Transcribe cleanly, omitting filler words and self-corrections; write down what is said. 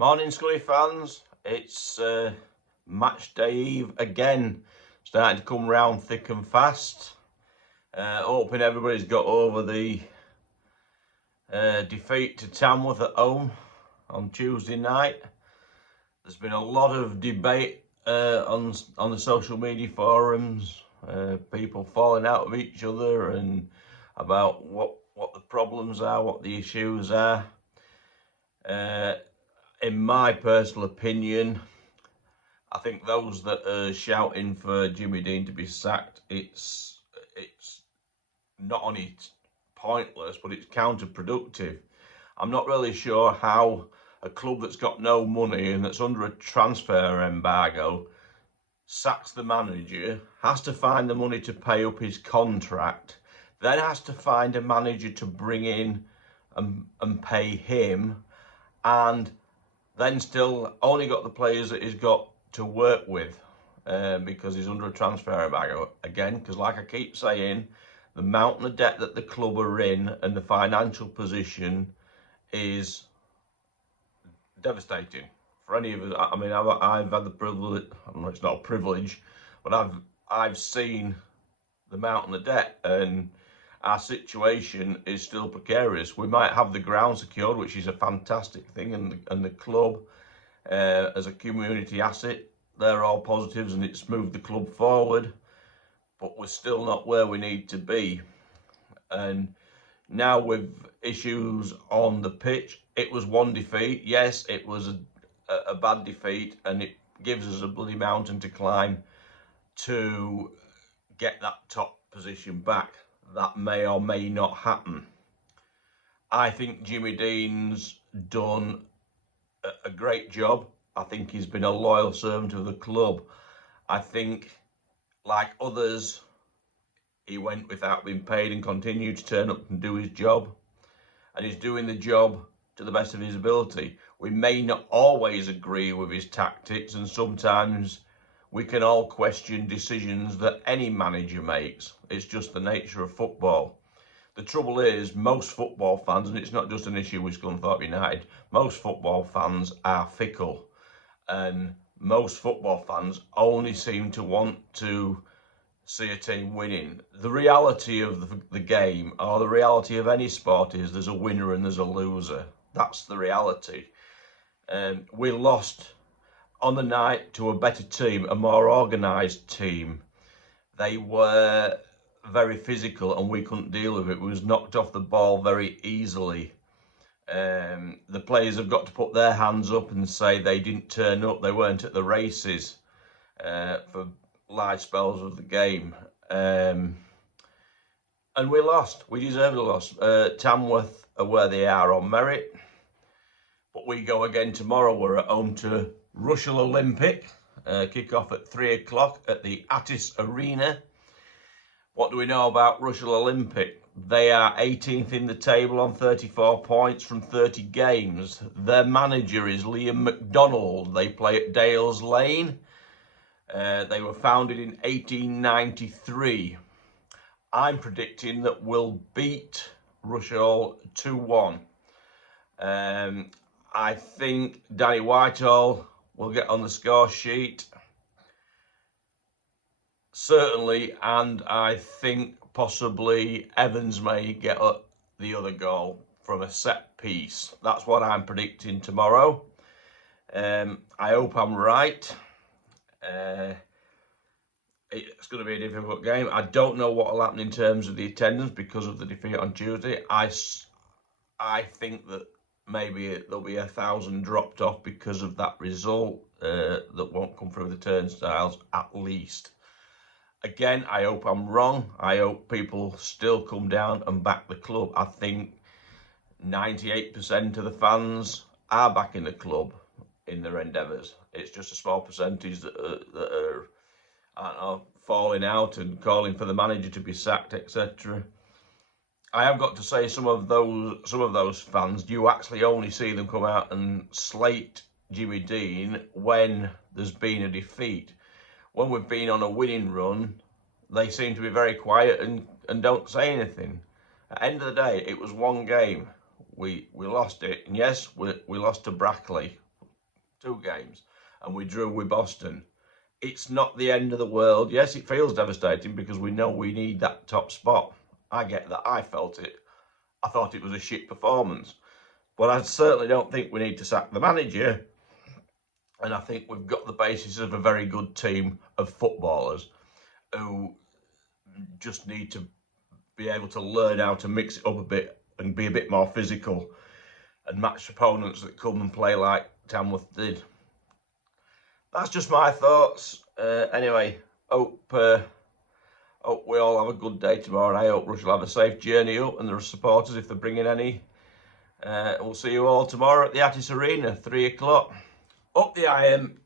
Morning, Scully fans. It's match day eve again, starting to come round thick and fast. Hoping everybody's got over the defeat to Tamworth at home on Tuesday night. There's been a lot of debate on the social media forums, people falling out of each other and about what the problems are, what the issues are. In my personal opinion, I think those that are shouting for Jimmy Dean to be sacked, it's not only pointless, but it's counterproductive. I'm not really sure how a club that's got no money and that's under a transfer embargo sacks the manager, has to find the money to pay up his contract, then has to find a manager to bring in and pay him, and then still only got the players that he's got to work with because he's under a transfer embargo again. Because like I keep saying, the mountain of debt that the club are in and the financial position is devastating for any of us. I mean, I've had the privilege. I know it's not a privilege, but I've seen the mountain of debt, and our situation is still precarious. We might have the ground secured, which is a fantastic thing, and the club as a community asset, they're all positives and it's moved the club forward, but we're still not where we need to be. And now with issues on the pitch, it was one defeat. Yes, it was a bad defeat, and it gives us a bloody mountain to climb to get that top position back. That may or may not happen. I think Jimmy Dean's done a great job. I think he's been a loyal servant of the club. I think, like others, he went without being paid and continued to turn up and do his job. And he's doing the job to the best of his ability. We may not always agree with his tactics, and sometimes we can all question decisions that any manager makes. It's just the nature of football. The trouble is, most football fans, and it's not just an issue with Scunthorpe United, most football fans are fickle. And most football fans only seem to want to see a team winning. The reality of the game, or the reality of any sport, is there's a winner and there's a loser. That's the reality. We lost on the night to a better team, a more organised team. They were very physical and we couldn't deal with it. We was knocked off the ball very easily. The players have got to put their hands up and say they didn't turn up, they weren't at the races for large spells of the game. And we lost. We deserved a loss. Tamworth are where they are on merit. But we go again tomorrow. We're at home to Rushall Olympic. Kick off at 3 o'clock at the Attis Arena. What do we know about Rushall Olympic? They are 18th in the table on 34 points from 30 games. Their manager is Liam McDonald. They play at Dales Lane. They were founded in 1893. I'm predicting that we'll beat Rushall 2-1. I think Danny Whitehall will get on the score sheet, certainly, and I think possibly Evans may get the other goal from a set piece. That's what I'm predicting tomorrow. I hope I'm right. It's going to be a difficult game. I don't know what will happen in terms of the attendance because of the defeat on Tuesday. I think that maybe there'll be 1,000 dropped off because of that result that won't come through the turnstiles, at least. Again, I hope I'm wrong. I hope people still come down and back the club. I think 98% of the fans are backing the club in their endeavours. It's just a small percentage that are I don't know, falling out and calling for the manager to be sacked, etc. I have got to say, some of those fans, you actually only see them come out and slate Jimmy Dean when there's been a defeat. When we've been on a winning run, they seem to be very quiet and don't say anything. At the end of the day, it was one game. We lost it, and yes, we lost to Brackley. 2 games, and we drew with Boston. It's not the end of the world. Yes, it feels devastating because we know we need that top spot. I get that. I felt it. I thought it was a shit performance. But I certainly don't think we need to sack the manager. And I think we've got the basis of a very good team of footballers who just need to be able to learn how to mix it up a bit and be a bit more physical and match opponents that come and play like Tamworth did. That's just my thoughts. Anyway, hope we all have a good day tomorrow. I hope Rushall have a safe journey up, and the supporters, if they're bringing any. We'll see you all tomorrow at the Attis Arena, 3 o'clock. Up the IM.